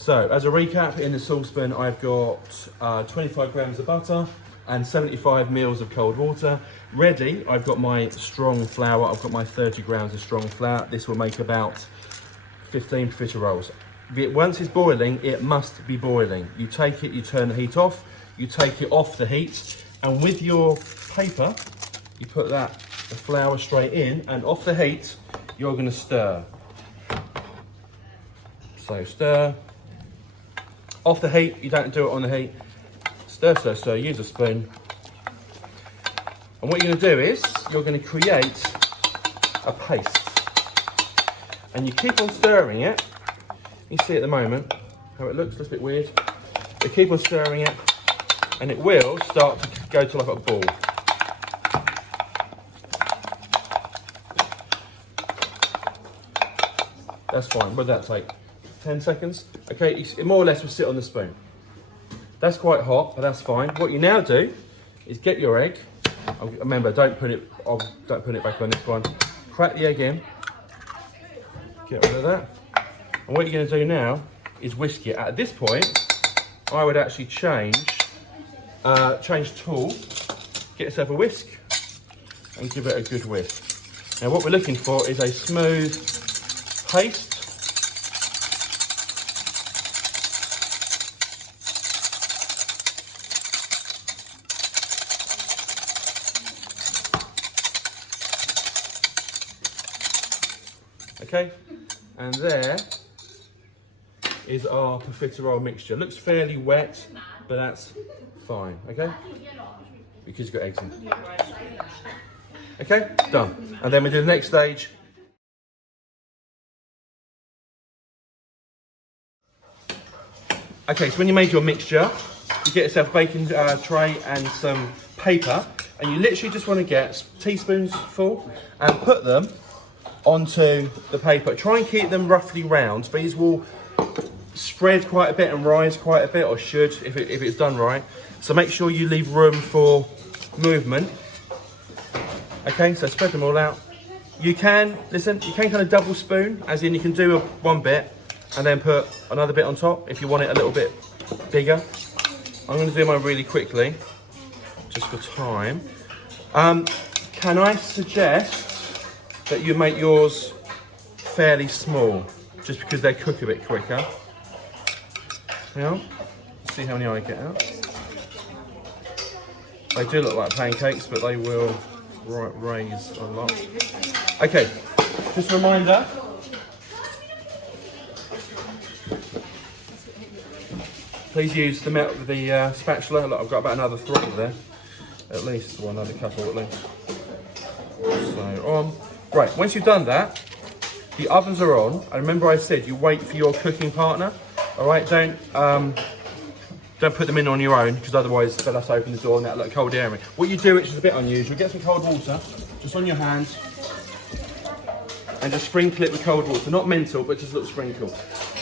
So as a recap, in the saucepan I've got 25 grams of butter and 75 mils of cold water. Ready, I've got my strong flour. I've got my 30 grams of strong flour. This will make about 15 profiteroles. Once it's boiling, it must be boiling. You take it, you turn the heat off, you take it off the heat, and with your paper, you put the flour straight in, and off the heat, you're gonna stir. So stir. Off the heat, you don't do it on the heat. Stir, stir, stir, use a spoon. And what you're gonna do is, you're gonna create a paste. And you keep on stirring it. You see at the moment how it looks a bit weird. You keep on stirring it, and it will start to go to like a ball. That's fine. What did that take? 10 seconds? Okay, it more or less will sit on the spoon. That's quite hot, but that's fine. What you now do is get your egg. Remember, don't put it back on this one. Crack the egg in. Get rid of that. And what you're going to do now is whisk it. At this point, I would actually change tool, get yourself a whisk, and give it a good whisk. Now, what we're looking for is a smooth paste. Okay, and there is our profiterole mixture. Looks fairly wet, but that's fine, okay? Because you've got eggs in. Okay, done. And then we do the next stage. Okay, so when you made your mixture, you get yourself a baking tray and some paper, and you literally just want to get teaspoons full and put them onto the paper. Try and keep them roughly round. These will spread quite a bit and rise quite a bit, or should, if it's done right. So make sure you leave room for movement. Okay, so spread them all out. You can kind of double spoon, as in you can do one bit and then put another bit on top if you want it a little bit bigger. I'm going to do mine really quickly, just for time. Can I suggest that you make yours fairly small, just because they cook a bit quicker? Now, see how many I get out. They do look like pancakes, but they will raise a lot. Okay, just a reminder. Please use the spatula. Look, I've got about another 3 there, at least, or another couple at least. So right, once you've done that, the ovens are on. And remember I said you wait for your cooking partner. All right, don't put them in on your own, because otherwise they'll have to open the door and that'll look cold air. What you do, which is a bit unusual, get some cold water, just on your hands, and just sprinkle it with cold water. Not mental, but just a little sprinkle.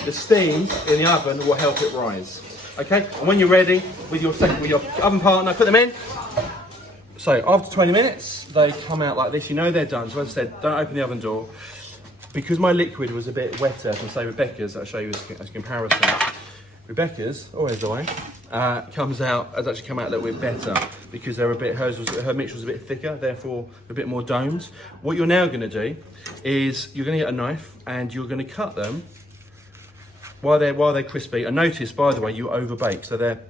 The steam in the oven will help it rise. Okay, and when you're ready with your oven partner, put them in. So after 20 minutes, they come out like this. You know they're done. So as I said, don't open the oven door. Because my liquid was a bit wetter from, say, Rebecca's, I'll show you as a comparison. Rebecca's, always the way, has actually come out a little bit better, because her mixture was a bit thicker, therefore a bit more domed. What you're now going to do is you're going to get a knife and you're going to cut them while they're crispy. And notice, by the way, you overbake, so they're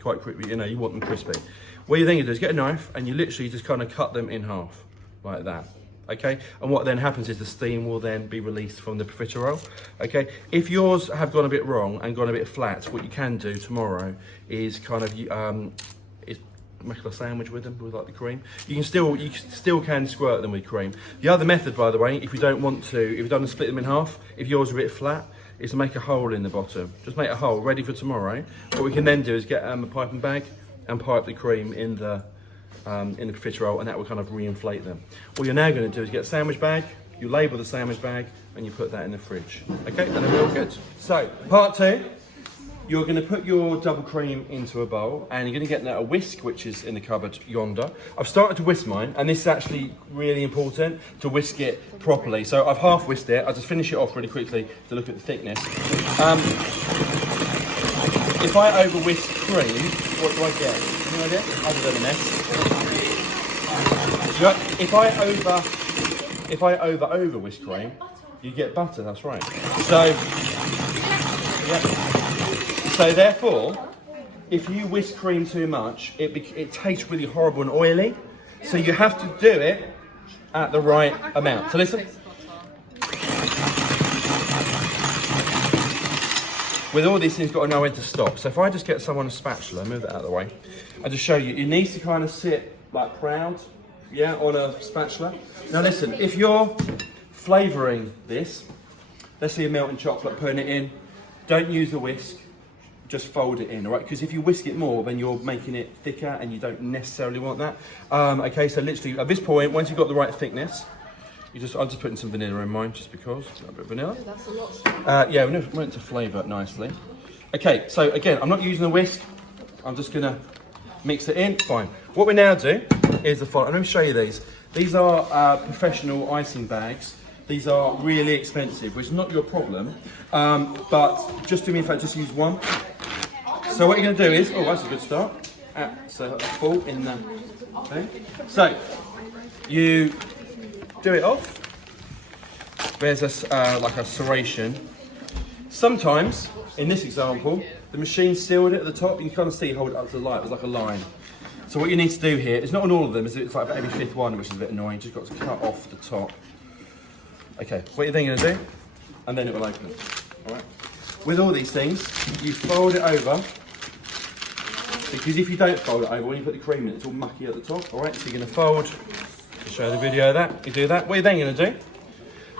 quite crispy. You know, you want them crispy. What you're going to do is get a knife and you literally just kind of cut them in half, like that. Okay, and what then happens is the steam will then be released from the profiterole. Okay, if yours have gone a bit wrong and gone a bit flat, what you can do tomorrow is kind of make a sandwich with them with like the cream. You still can squirt them with cream. The other method, by the way, if you don't want to, if you don't want to split them in half, if yours are a bit flat, is to make a hole in the bottom. Just make a hole ready for tomorrow. What we can then do is get a piping bag and pipe the cream in the profiterole, and that will kind of re-inflate them. What you're now going to do is get a sandwich bag, you label the sandwich bag, and you put that in the fridge. Okay, and then we're all good. So, part 2, you're going to put your double cream into a bowl, and you're going to get a whisk, which is in the cupboard yonder. I've started to whisk mine, and this is actually really important to whisk it properly. So I've half whisked it. I'll just finish it off really quickly to look at the thickness. If I over whisk cream, what do I get? Any idea? Other than a mess. If I over whisk cream, you get butter. That's right. So, yeah. So therefore, if you whisk cream too much, it tastes really horrible and oily. So you have to do it at the right amount. So listen. With all these things, you've got to know when to stop. So if I just get someone a spatula, move that out of the way, and just show you, it needs to kind of sit like proud, yeah, on a spatula. Now listen, if you're flavouring this, let's say you're melting chocolate, putting it in, don't use a whisk, just fold it in, all right? Because if you whisk it more, then you're making it thicker, and you don't necessarily want that. Okay, so literally at this point, once you've got the right thickness, I'm just putting some vanilla in mine, just because, a bit of vanilla. Oh, that's a lot. Yeah, we want it to flavour it nicely. Okay, so again, I'm not using a whisk. I'm just gonna mix it in, fine. What we now do is the following. Let me show you these. These are professional icing bags. These are really expensive, which is not your problem. But just do me a favour, just use one. So what you're gonna do is, oh, that's a good start. So full in the thing. So, you do it off. There's like a serration. Sometimes, in this example, the machine sealed it at the top. You can kind of see, hold it up to the light, it was like a line. So what you need to do here, it's not on all of them, it's like every fifth one, which is a bit annoying. You've just got to cut off the top. Okay, what you're then going to do, and then it will open. All right. With all these things, you fold it over, because if you don't fold it over, when you put the cream in, it's all mucky at the top. All right, so you're going to fold. Show the video of that. You do that. What you're then going to do,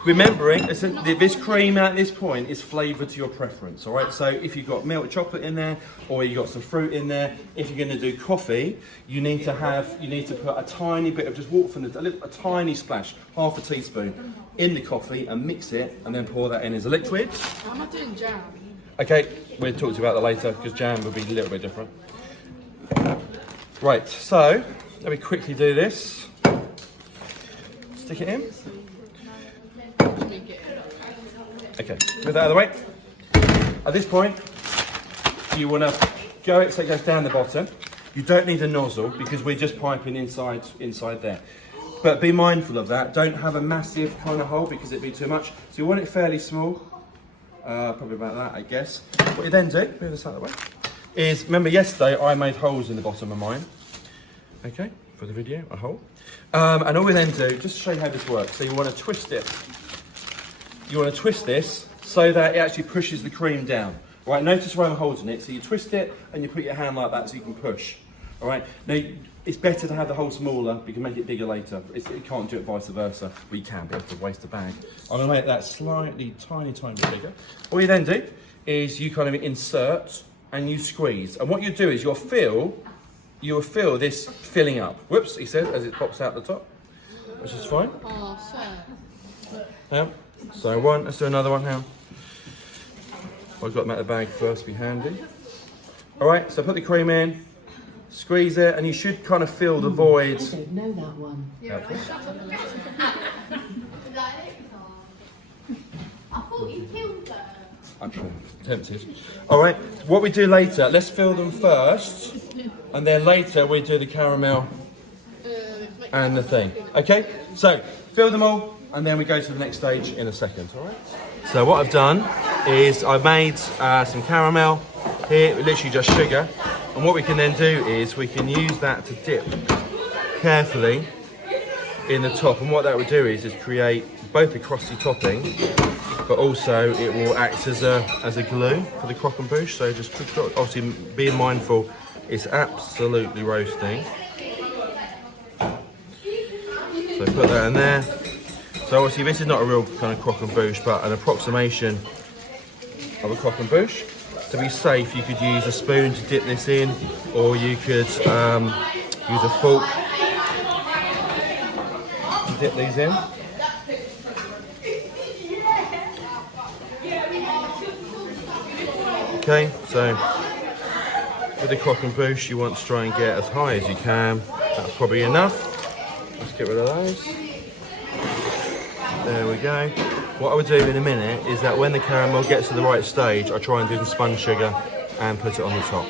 remembering this cream at this point is flavoured to your preference. All right. So if you've got melted chocolate in there, or you've got some fruit in there, if you're going to do coffee, you need to put a tiny bit of just water from a tiny splash, half a teaspoon, in the coffee and mix it, and then pour that in as a liquid. I'm not doing jam. Okay, we'll talk to you about that later, because jam will be a little bit different. Right. So let me quickly do this. Stick it in. Okay, move that out of the way. At this point, you want to go it so it goes down the bottom. You don't need a nozzle because we're just piping inside there. But be mindful of that. Don't have a massive kind of hole because it'd be too much. So you want it fairly small. Probably about that, I guess. What you then do, move this out of the way, is remember yesterday I made holes in the bottom of mine. Okay, for the video, a hole. And all we then do, just to show you how this works, so you want to twist it. You want to twist this so that it actually pushes the cream down. All right, notice where I'm holding it. So you twist it and you put your hand like that so you can push. All right, now it's better to have the hole smaller, but you can make it bigger later. You can't do it vice versa, but you can, but you have to waste a bag. I'm going to make that slightly, tiny bit bigger. What you then do is you kind of insert and you squeeze. And what you do is you'll feel this filling up. Whoops, he says, as it pops out the top, which is fine. Oh, sir. Yeah. So one, let's do another one now. I've got them out of the bag first, be handy. All right, so put the cream in, squeeze it, and you should kind of feel the void. I don't know that one. Yeah, I shut up a little. I thought you killed her. I'm tempted. All right, what we do later, let's fill them first, and then later we do the caramel and the thing. Okay, so fill them all, and then we go to the next stage in a second. All right. So what I've done is I've made some caramel here, literally just sugar, and what we can then do is we can use that to dip carefully in the top, and what that would do is create both a crusty topping, but also it will act as a glue for the croquembouche. So just obviously being mindful, it's absolutely roasting. So put that in there. So obviously this is not a real kind of croquembouche, but an approximation of a croquembouche. To be safe, you could use a spoon to dip this in, or you could use a fork to dip these in. Okay, so with the cock and boost, you want to try and get as high as you can. That's probably enough. Let's get rid of those. There we go. What I would do in a minute is that when the caramel gets to the right stage, I try and do the spun sugar and put it on the top.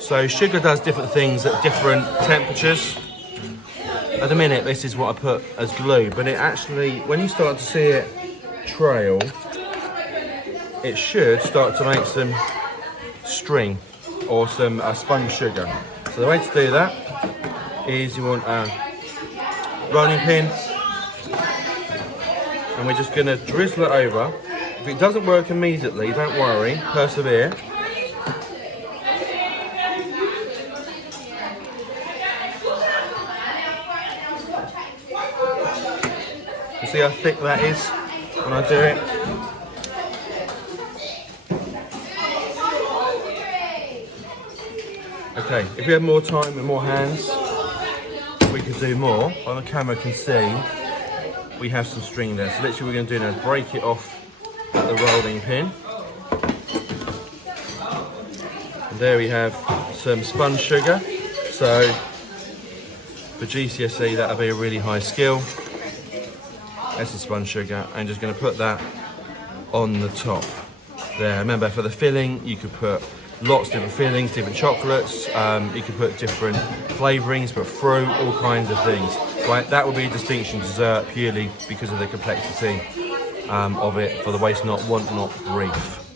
So sugar does different things at different temperatures. At the minute, this is what I put as glue, but it actually, when you start to see it trail, it should start to make some string or some spun sugar. So the way to do that is you want a rolling pin, and we're just going to drizzle it over. If it doesn't work immediately, don't worry, persevere. You see how thick that is when I do it? Okay, if we had more time and more hands, we could do more. On the camera can see we have some string there. So literally what we're going to do now is break it off at the rolling pin. And there we have some spun sugar. So for GCSE that'll be a really high skill. That's the spun sugar. I'm just going to put that on the top there. Remember, for the filling you could put lots of different fillings, different chocolates, you could put different flavourings, put fruit, all kinds of things. Right, that would be a distinction dessert purely because of the complexity of it, for the waste not, want not, brief.